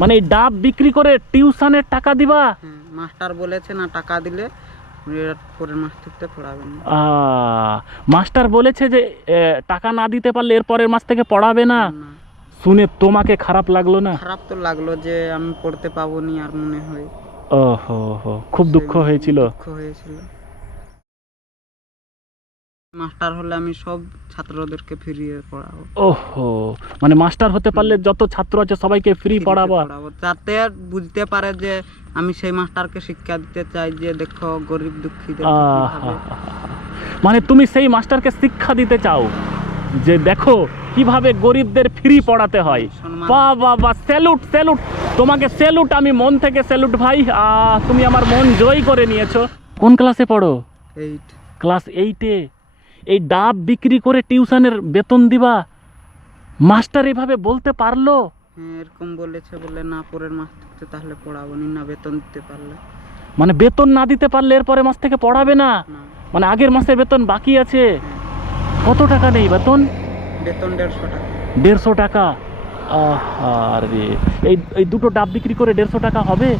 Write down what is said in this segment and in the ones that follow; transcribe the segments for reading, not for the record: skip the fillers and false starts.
মানে এই ডাব বিক্রি করে টিউশনের টাকা দিবা? মাস্টার বলেছে না টাকা দিলে পরের মাস থেকে পড়াবেন না। মাস্টার বলেছে যে টাকা না দিতে পারলে এর পরের মাস থেকে পড়াবে না। না। শুনে তোমাকে খারাপ লাগলো না? খারাপ তো লাগলো যে আমি পড়তে পাবো নি আর মনে হয়। ওহো হো, খুব দুঃখ হয়েছিল। দুঃখ হয়েছিল। মাস্টার হলে আমি সব ছাত্রদেরকে ফিরিয়ে পড়াবো। ওহো, মানে মাস্টার হতে পারলে যত ছাত্র আছে সবাইকে ফ্রি পড়াবা? যাতে বুঝতে পারে যে আমি সেই মাস্টারকে শিক্ষা দিতে চাই যে দেখো গরিব দুঃখীদের কিভাবে। মানে তুমি সেই মাস্টারকে শিক্ষা দিতে চাও যে দেখো কিভাবে গরিবদের ফ্রি পড়াতে হয়। বাহ বাহ বাহ, স্যালুট স্যালুট তোমাকে, স্যালুট, আমি মন থেকে স্যালুট ভাই। তুমি আমার মন জয় করে নিয়েছো। কোন ক্লাসে পড়ো? 8। ক্লাস 8-এ। এই ডাব বিক্রি করে টিউশনের বেতন দিবা? মাস্টার এভাবে বলতে পারলো? হ্যাঁ, এরকম বলেছে, বলে না পরের মাস থেকে তাহলে পড়াবো না বেতন দিতে পারলে। মানে বেতন না দিতে পারলে এর পরের মাস থেকে পড়াবে না? মানে আগের মাসের বেতন বাকি আছে? কত টাকা নেই বেতন? বেতন 150 টাকা। 150 টাকা? আরে এই দুটো ডাব বিক্রি করে 150 টাকা হবে?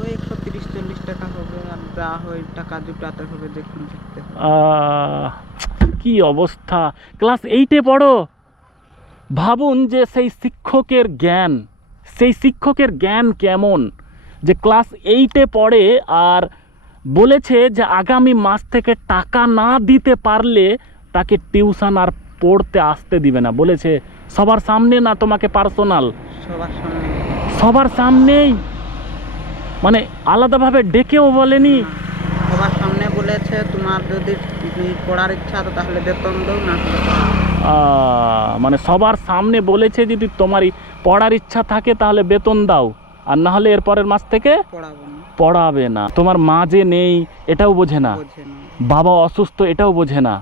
ওই 130-40 টাকা হবে, আর যা হয় টাকা জুটাতে হবে, দেখুন দেখতে হবে। কি অবস্থা! ক্লাস 8-এ পড়ো। ভাবুন যে সেই শিক্ষকের জ্ঞান কেমন, যে ক্লাস 8-এ পড়ে আর বলেছে যে আগামী মাস থেকে টাকা না দিতে পারলে তাকে টিউশন আর পড়তে আসতে দিবে না। বলেছে সবার সামনে, না তোমাকে পার্সোনাল? সবার সামনেই, মানে আলাদাভাবে ডেকেও বলেনি? সবার সামনে বলেছে তোমার যদি পড়ার ইচ্ছা তো তাহলে বেতন দাও, না মানে সবার সামনে বলেছে যদি তোমার পড়ার ইচ্ছা থাকে তাহলে বেতন দাও, আর না হলে এর পরের মাস থেকে পড়াবে না। তোমার মা যে নেই এটাও বোঝে না, বাবা অসুস্থ এটাও বোঝে না।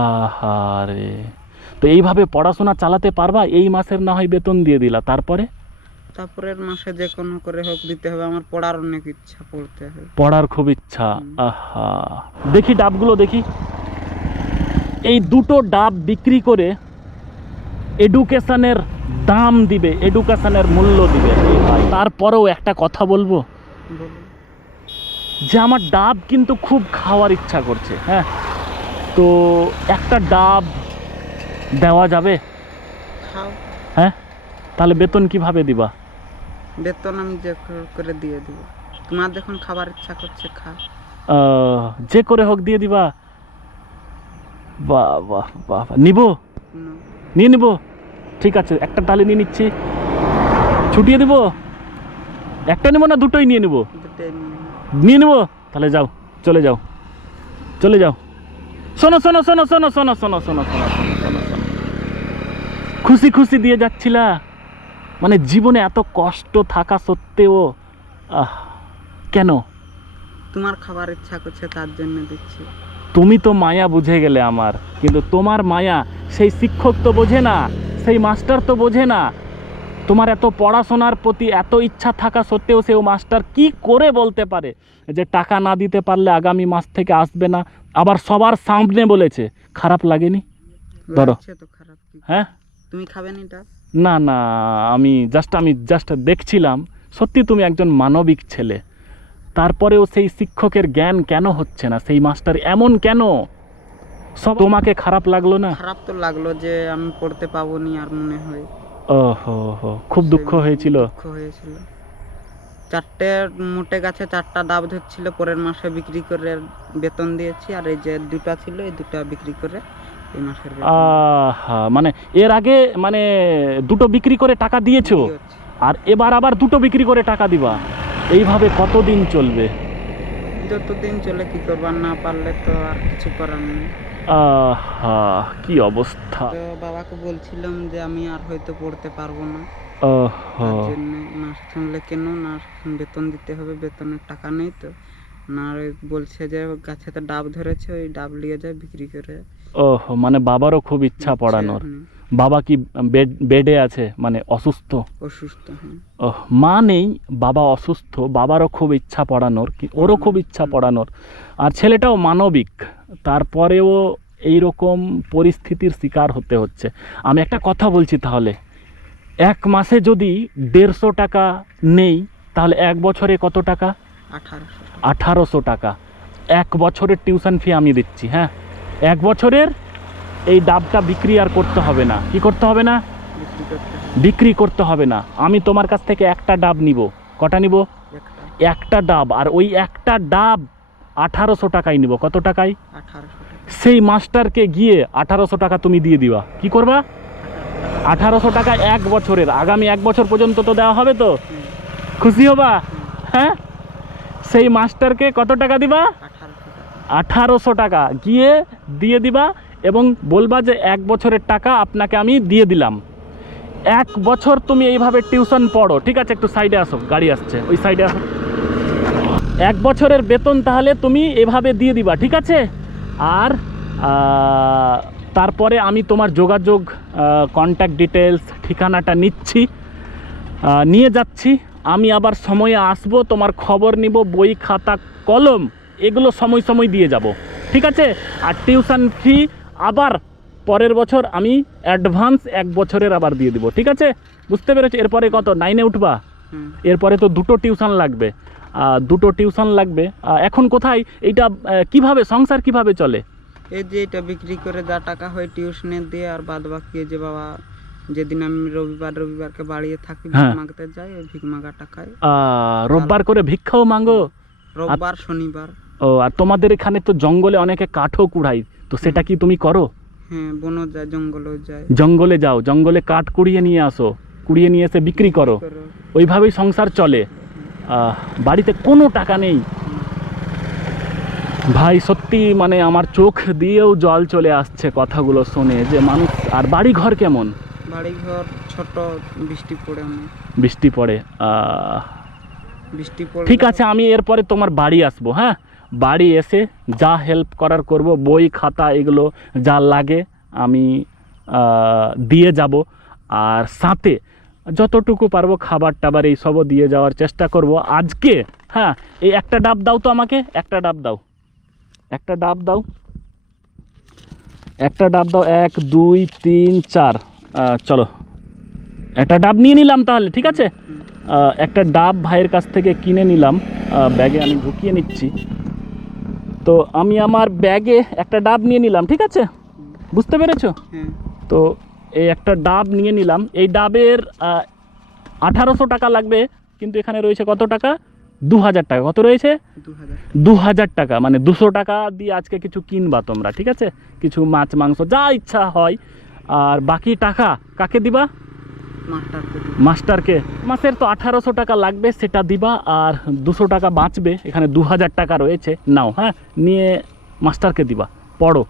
আহারে, তো এইভাবে পড়াশোনা চালাতে পারবা? এই মাসের না হয় বেতন দিয়ে দিলা, তারপরের মাসে যে কোনো করে হোক দিতে হবে। আমার পড়ার অনেক ইচ্ছা, পড়তে হবে, পড়ার খুব ইচ্ছা। আহা, দেখি ডাবগুলো দেখি। এই দুটো ডাব বিক্রি করে এডুকেশনের দাম দিবে, এডুকেশনের মূল্য দিবে। তারপরেও একটা কথা বলবো, যে আমার ডাব কিন্তু খুব খাওয়ার ইচ্ছা করছে। হ্যাঁ, তো একটা ডাব দেওয়া যাবে? হ্যাঁ, তাহলে বেতন কিভাবে দিবা? বেতন আমি যে করে দিয়ে দিব, তোমার যখন খাবার ইচ্ছা করছে খাও। যে করে হোক দিয়ে দিবা? বাহ বাহ বাহ, নিয়ে নিব। ঠিক আছে, একটা তাহলে নিয়ে নিচ্ছি। ছুটিয়ে দিব? একটা নেবো না দুটোই নিয়ে নিব? নিয়ে নেবো। তাহলে যাও, চলে যাও, চলে যাও। শোনো শোনো শোনো শোনো শোনো শোনো শোনো শোনো শোনো শোনো, খুশি খুশি দিয়ে যাচ্ছিলা, মানে জীবনে এত কষ্ট থাকা সত্ত্বেও কেন? তোমার খাবার ইচ্ছা করছে তার জন্য দিচ্ছি। তুমি তো মায়া বুঝে গেলে আমার, কিন্তু তোমার মায়া সেই শিক্ষক তো বোঝে না, সেই মাস্টার তো বোঝে না। তোমার এত পড়াশোনার প্রতি এত ইচ্ছা থাকা সত্ত্বেও সেই মাস্টার কি করে বলতে পারে যে টাকা না দিতে পারলে আগামী মাস থেকে আসবে না? আবার সবার সামনে বলেছে। খারাপ লাগেনি? ধরো। হ্যাঁ, তুমি খাবে না? না না, আমি জাস্ট দেখছিলাম। সত্যি তুমি একজন মানবিক ছেলে, তারপরেও সেই শিক্ষকের জ্ঞান কেন হচ্ছে না? সেই মাস্টার এমন কেন? সব তোমাকে খারাপ লাগলো না? খারাপ তো লাগলো যে আমি পড়তে পাবো নি আর মনে হয়। ওহো হো, খুব দুঃখ হয়েছিল। চারটে মোটে গাছে 4টা ডাব ধরছিল, পরের মাসে বিক্রি করে বেতন দিয়েছি, আর এই যে 2টা ছিল এই 2টা বিক্রি করে এই মাসের মানে এর আগে মানে দুটো বিক্রি করে টাকা দিয়েছো, আর এবার আবার দুটো বিক্রি করে টাকা দিবা? এইভাবে কতদিন চলবে? যতদিন চলে, কি করবার, না পারলে তো আর কিছু করার নেই। কি অবস্থা! তো বাবাকে বলছিলাম যে আমি আর হয়তো পড়তে পারবো না, তার জন্য না শুনলে কেন না, বেতন দিতে হবে, বেতনের টাকা নেই তো না। বলছে যে গাছেতে ডাব ধরেছে, ওই ডাব নিয়ে যায় বিক্রি করে। মানে বাবারও খুব ইচ্ছা পড়ানোর। বাবা কি বেডে আছে, মানে অসুস্থ? মা নেই, বাবা অসুস্থ, বাবারও খুব ইচ্ছা পড়ানোর, ওরও খুব ইচ্ছা পড়ানোর, আর ছেলেটাও মানবিক, তারপরেও এইরকম পরিস্থিতির শিকার হতে হচ্ছে। আমি একটা কথা বলছি তাহলে, এক মাসে যদি 150 টাকা নেই তাহলে এক বছরে কত টাকা? 1800 1800 টাকা। এক বছরের টিউশন ফি আমি দিচ্ছি। হ্যাঁ, এক বছরের এই ডাবটা বিক্রি আর করতে হবে না। কি করতে হবে না? বিক্রি করতে হবে। বিক্রি করতে হবে না। আমি তোমার কাছ থেকে একটা ডাব নিব। কটা নিব? একটা একটা ডাব। আর ওই একটা ডাব 1800 টাকায় নিব। কত টাকায়? 1800 টাকা। সেই মাস্টারকে গিয়ে 1800 টাকা তুমি দিয়ে দিবা। কি করবা? 1800 টাকা এক বছরের, আগামী এক বছর পর্যন্ত তো দেওয়া হবে তো? হুম, খুশি হবা? হ্যাঁ, সেই মাস্টারকে কত টাকা দিবা? 1800 1800 টাকা। টাকা গিয়ে দিয়ে দিবা এবং বলবা যে এক বছরের টাকা আপনাকে আমি দিয়ে দিলাম। এক বছর তুমি এইভাবে টিউশন পড়ো। ঠিক আছে, একটু সাইডে আসো, গাড়ি আসছে, ওই সাইডে আসো। এক বছরের বেতন তাহলে তুমি এভাবে দিয়ে দিবা। ঠিক আছে, আর তারপরে আমি তোমার যোগাযোগ, কন্ট্যাক্ট ডিটেলস, ঠিকানাটা নিচ্ছি, নিয়ে যাচ্ছি। আমি আবার সময়ে আসবো, তোমার খবর নিব, বই খাতা কলম এগুলো সময় সময় দিয়ে যাব। ঠিক আছে, আর টিউশন ফি আবার পরের বছর আমি অ্যাডভান্স এক বছরের আবার দিয়ে দিব। ঠিক আছে, বুঝতে পেরেছো? এরপরে কত 9-এ উঠবা? হুম, এরপরে তো দুটো টিউশন লাগবে, দুটো টিউশন লাগবে। এখন কোথায় এইটা, কিভাবে সংসার কিভাবে চলে? এই যে এটা বিক্রি করে যা টাকা হয় টিউশনে দিয়ে, আর বাদ বাকি যে বাবা যেদিন আমি রবিবারকে বাড়িয়ে থাকি ভিক হ্যাঁ। মাগতে যাই, ওই ভিক মাগা টাকায় রোববার করে ভিক্ষাও মাঙ্গো? রোববার শনিবার। ও, আর তোমাদের এখানে তো জঙ্গলে অনেকে কাঠও কুড়াই, তো সেটা কি তুমি করো? হ্যাঁ, বনও যায়, জঙ্গলও যায়। জঙ্গলে যাও, জঙ্গলে কাঠ কুড়িয়ে নিয়ে আসো, কুড়িয়ে নিয়ে এসে বিক্রি করো, ওইভাবেই সংসার চলে। বাড়িতে কোনো টাকা নেই ভাই, সত্যি মানে আমার চোখ দিয়েও জল চলে আসছে কথাগুলো শুনে, যে মানুষ। আর বাড়ি ঘর কেমন? বাড়ি ঘর ছোট, বৃষ্টি পড়ে অনেক। বৃষ্টি পড়ে? বৃষ্টি পড়ে। ঠিক আছে, আমি এরপরে তোমার বাড়ি আসবো। হ্যাঁ, বাড়ি এসে যা হেল্প করার করব, বই খাতা এগুলো যা লাগে আমি দিয়ে যাব। আর সাথে যতটুকু পারবো খাবার টাবার এইসবও দিয়ে যাওয়ার চেষ্টা করব আজকে। হ্যাঁ, এই একটা ডাব দাও তো আমাকে, একটা ডাব দাও, একটা ডাব দাও, একটা ডাব দাও। 1 2 3 4, চলো একটা ডাব নিয়ে নিলাম তাহলে। ঠিক আছে, একটা ডাব ভাইয়ের কাছ থেকে কিনে নিলাম, ব্যাগে আমি ঢুকিয়ে নিচ্ছি। তো আমি আমার ব্যাগে একটা ডাব নিয়ে নিলাম। ঠিক আছে, বুঝতে পেরেছো? হ্যাঁ, তো এই একটা ডাব নিয়ে নিলাম। এই ডাবের 1800 টাকা লাগবে, কিন্তু এখানে রয়েছে কত টাকা? 2000 টাকা। কত রয়েছে? 2000। 2000 টাকা, মানে 200 টাকা দিয়ে আজকে কিছু কিনবা তোমরা। ঠিক আছে, কিছু মাছ মাংস যা ইচ্ছা হয়। আর বাকি টাকা কাকে দিবা? মাস্টারকে দিই। মাস্টারকে। মাসের তো 1800 টাকা লাগবে, সেটা দিবা। আর 200 টাকা বাঁচবে, এখানে 2000 টাকা রয়েছে, নাও। হ্যাঁ, নিয়ে মাস্টারকে দিবা, পড়ো।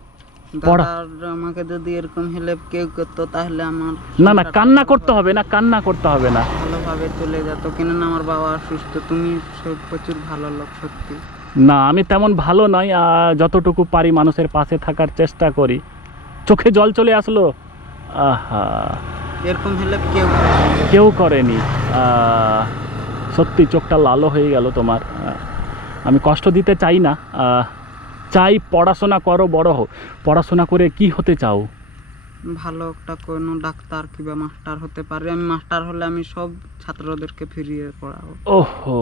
পড়া। দাদা আমাকে যদি এরকম হেল্প কেউ করতো তাহলে আমার না না, কান্না করতে হবে না, কান্না করতে হবে না। ভালোভাবে চলে যেত। কেননা আমার বাবা অসুস্থ। তুমি প্রচুর ভালো লোক সত্যি। না, আমি তেমন ভালো নয়, যতটুকু পারি মানুষের পাশে থাকার চেষ্টা করি। চোখে জল চলে আসলো। আহা, এরকম হেল্প কেউ কেউ করেনি। সত্যি চোখটা লালও হয়ে গেল তোমার। আমি কষ্ট দিতে চাই না, চাই পড়াশোনা করো, বড় হো। পড়াশোনা করে কি হতে চাও? ভালো একটা কোনো ডাক্তার কিংবা মাস্টার হতে পারি। আমি মাস্টার হলে আমি সব ছাত্রদেরকে ফিরিয়ে পড়াবো। ওহো,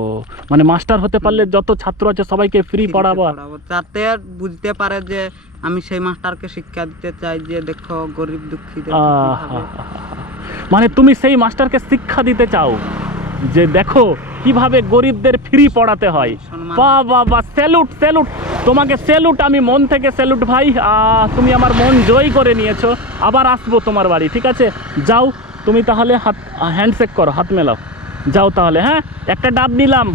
মানে মাস্টার হতে পারলে যত ছাত্র আছে সবাইকে ফ্রি পড়াবো। যাতে বুঝতে পারে যে আমি সেই মাস্টারকে শিক্ষা দিতে চাই যে দেখো গরিব দুঃখীদের কিভাবে। মানে তুমি সেই মাস্টারকে শিক্ষা দিতে চাও যে দেখো কিভাবে গরিবদের ফ্রি পড়াতে হয়। সম্মান। বাহ বাহ বাহ, স্যালুট স্যালুট তোমাকে, স্যালুট। আমি মন থেকে স্যালুট ভাই। তুমি আমার মন জয় করে নিয়েছো। আবার আসবো তোমার বাড়ি। ঠিক আছে, যাও তুমি তাহলে, হাত হ্যান্ডশেক করো, হাত মেলাও, যাও তাহলে। হ্যাঁ, একটা ডাব নিলাম।